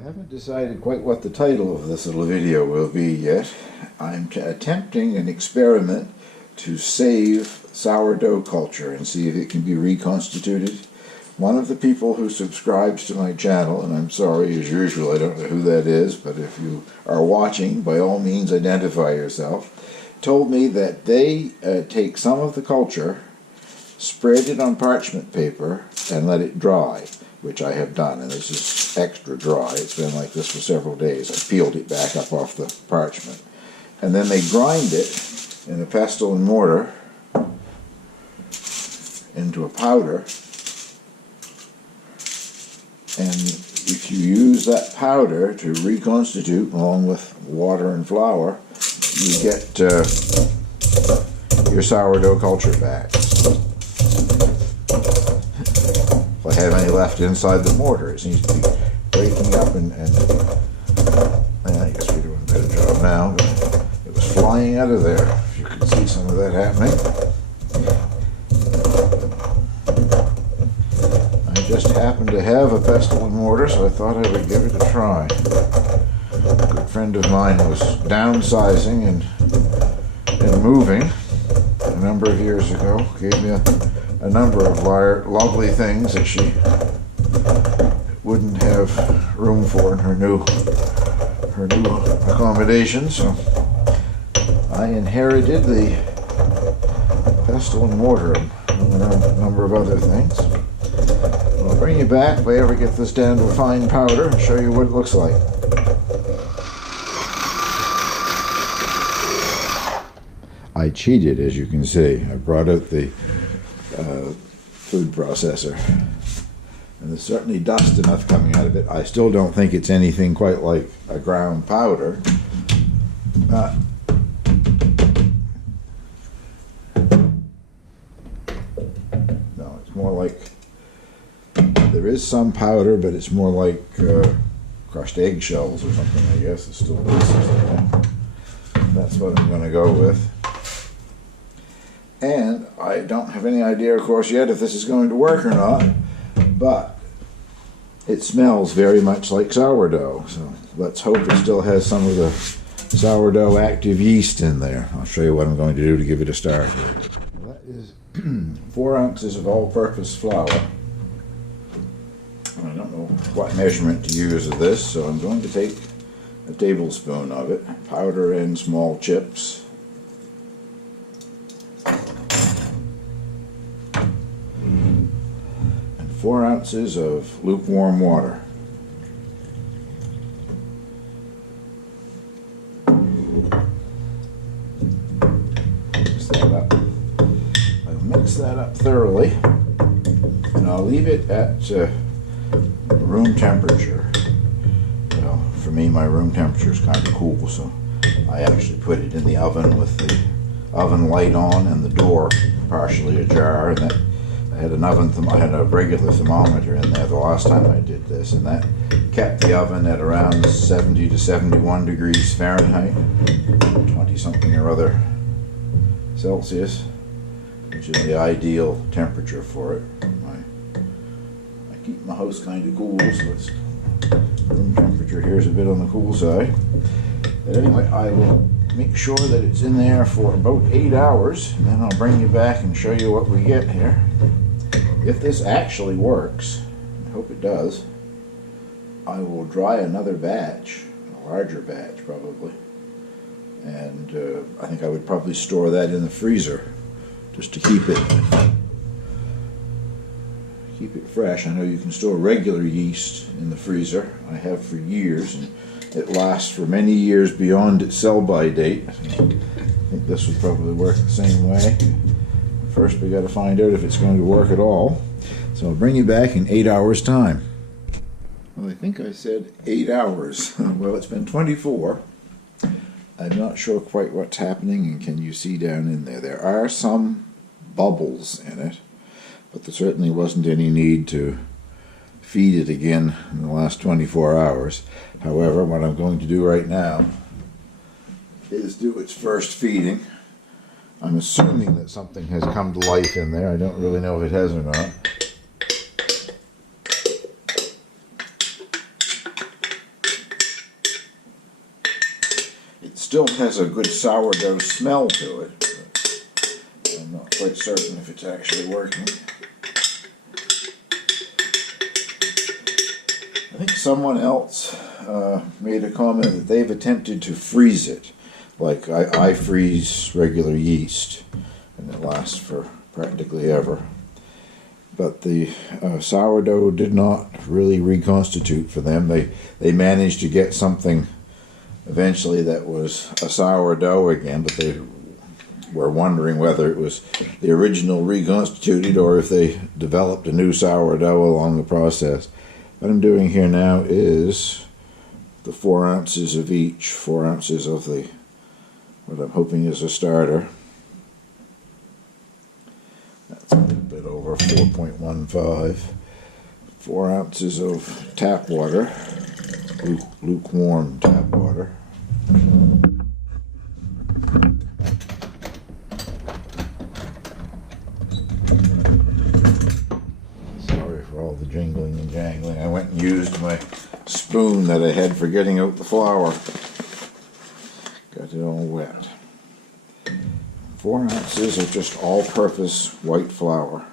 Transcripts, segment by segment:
I haven't decided quite what the title of this little video will be yet. I'm attempting an experiment to save sourdough culture and see if it can be reconstituted. One of the people who subscribes to my channel, and I'm sorry as usual I don't know who that is, but if you are watching, by all means identify yourself, told me that they take some of the culture, spread it on parchment paper, and let it dry, which I have done, and this is extra dry. It's been like this for several days. I peeled it back up off the parchment. And then they grind it in a pestle and mortar into a powder, and if you use that powder to reconstitute along with water and flour, you get your sourdough culture back. If I have any left inside the mortar, it seems to be breaking up and I guess we're doing a better job now, but it was flying out of there. If you can see some of that happening. I just happened to have a pestle and mortar, so I thought I would give it a try. A good friend of mine was downsizing and moving a number of years ago, gave me a number of lovely things that she wouldn't have room for in her new accommodation, so I inherited the pestle and mortar and a number of other things. I'll bring you back if I ever get this down to a fine powder and show you what it looks like. I cheated, as you can see. I brought out the food processor, and there's certainly dust enough coming out of it. I still don't think it's anything quite like a ground powder, but no, it's more like, there is some powder, but it's more like crushed eggshells or something, I guess. It's still that's what I'm going to go with. And I don't have any idea, of course, yet if this is going to work or not, but it smells very much like sourdough, so let's hope it still has some of the sourdough active yeast in there. I'll show you what I'm going to do to give it a start. Well, that is 4 ounces of all-purpose flour. I don't know what measurement to use of this, so I'm going to take a tablespoon of it, powder in small chips. And 4 ounces of lukewarm water. Mix that up. I'll mix that up thoroughly, and I'll leave it at room temperature. Well, for me, my room temperature is kind of cool, so I actually put it in the oven with the oven light on and the door partially ajar, and that I had a regular thermometer in there the last time I did this, and that kept the oven at around 70 to 71 degrees Fahrenheit, 20 something or other Celsius, which is the ideal temperature for it. I keep my house kind of cool, so it's room temperature here is a bit on the cool side. But anyway, I will make sure that it's in there for about 8 hours, and then I'll bring you back and show you what we get here. If this actually works, I hope it does, I will dry another batch, a larger batch probably, and I think I would probably store that in the freezer just to keep it fresh. I know you can store regular yeast in the freezer. I have for years, and it lasts for many years beyond its sell-by date. I think this would probably work the same way. First we got to find out if it's going to work at all. So I'll bring you back in 8 hours time. Well, I think I said 8 hours. Well, it's been 24. I'm not sure quite what's happening, and can you see down in there? There are some bubbles in it, but there certainly wasn't any need to feed it again in the last 24 hours. However, what I'm going to do right now is do its first feeding. I'm assuming that something has come to life in there. I don't really know if it has or not. still has a good sourdough smell to it. But I'm not quite certain if it's actually working. I think someone else made a comment that they've attempted to freeze it, like I freeze regular yeast, and it lasts for practically ever. But the sourdough did not really reconstitute for them. They managed to get something eventually that was a sourdough again, but they were wondering whether it was the original reconstituted or if they developed a new sourdough along the process. What I'm doing here now is the 4 ounces of each, 4 ounces of the, what I'm hoping is a starter. That's a little bit over 4.15. 4 ounces of tap water, lukewarm tap water. Sorry for all the jingling and jangling. I went and used my spoon that I had for getting out the flour. Got it all wet. 4 ounces of just all-purpose white flour.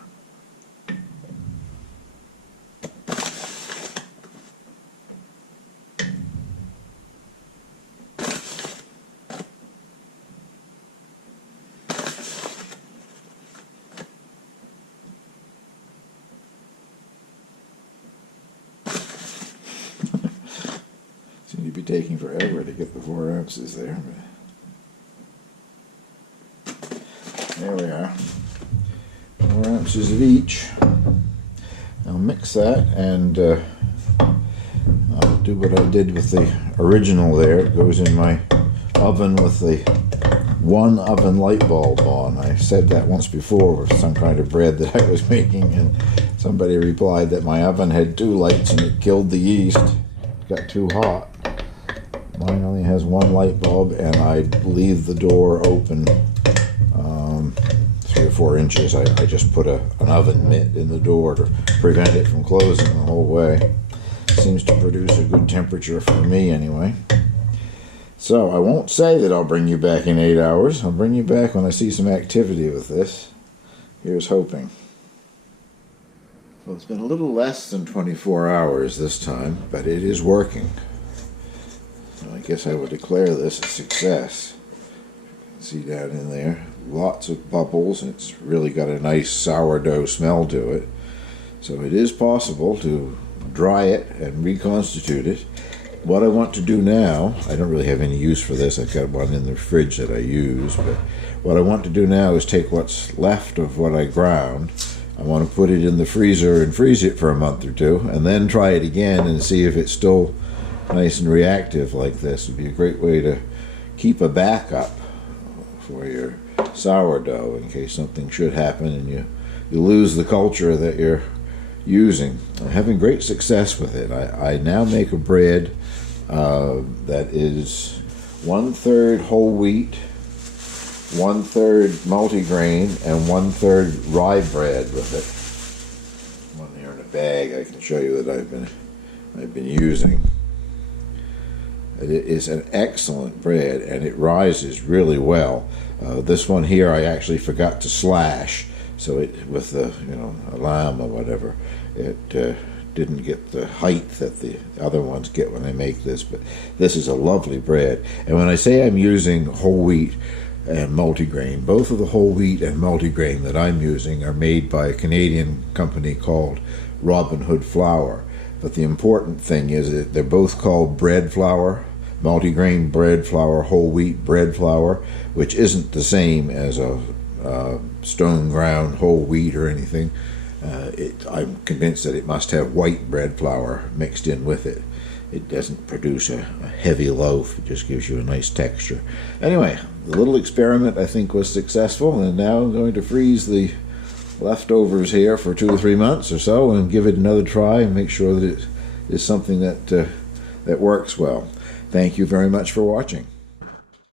Seems to be taking forever to get the 4 ounces there. There we are. 4 ounces of each. I'll mix that and I'll do what I did with the original there. It goes in my oven with the 1 oven light bulb on. I said that once before with some kind of bread that I was making, and somebody replied that my oven had 2 lights and it killed the yeast. It got too hot. Mine only has 1 light bulb, and I leave the door open 3 or 4 inches. I just put an oven mitt in the door to prevent it from closing the whole way. Seems to produce a good temperature for me anyway. So I won't say that I'll bring you back in 8 hours. I'll bring you back when I see some activity with this. Here's hoping. Well, it's been a little less than 24 hours this time, but it is working. So I guess I would declare this a success. See down in there, lots of bubbles. It's really got a nice sourdough smell to it. So it is possible to dry it and reconstitute it. What I want to do now, I don't really have any use for this. I've got one in the fridge that I use, but what I want to do now is take what's left of what I ground. I want to put it in the freezer and freeze it for a month or 2, and then try it again and see if it's still nice and reactive like this. It would be a great way to keep a backup for your sourdough in case something should happen and you lose the culture that you're using. I'm having great success with it. I now make a bread that is 1/3 whole wheat, 1/3 multigrain, and 1/3 rye bread with it. One here in a bag I can show you that I've been using. It is an excellent bread, and it rises really well. This one here I actually forgot to slash, so it, with the a lamb or whatever, it didn't get the height that the other ones get when I make this. But this is a lovely bread. And when I say I'm using whole wheat and multigrain, both of the whole wheat and multigrain that I'm using are made by a Canadian company called Robin Hood Flour. But the important thing is that they're both called bread flour, multigrain bread flour, whole wheat bread flour, which isn't the same as a stone ground whole wheat or anything. I'm convinced that it must have white bread flour mixed in with it. It doesn't produce a heavy loaf. It just gives you a nice texture. Anyway, the little experiment I think was successful, and now I'm going to freeze the leftovers here for 2 or 3 months or so and give it another try and make sure that it is something that works well. Thank you very much for watching.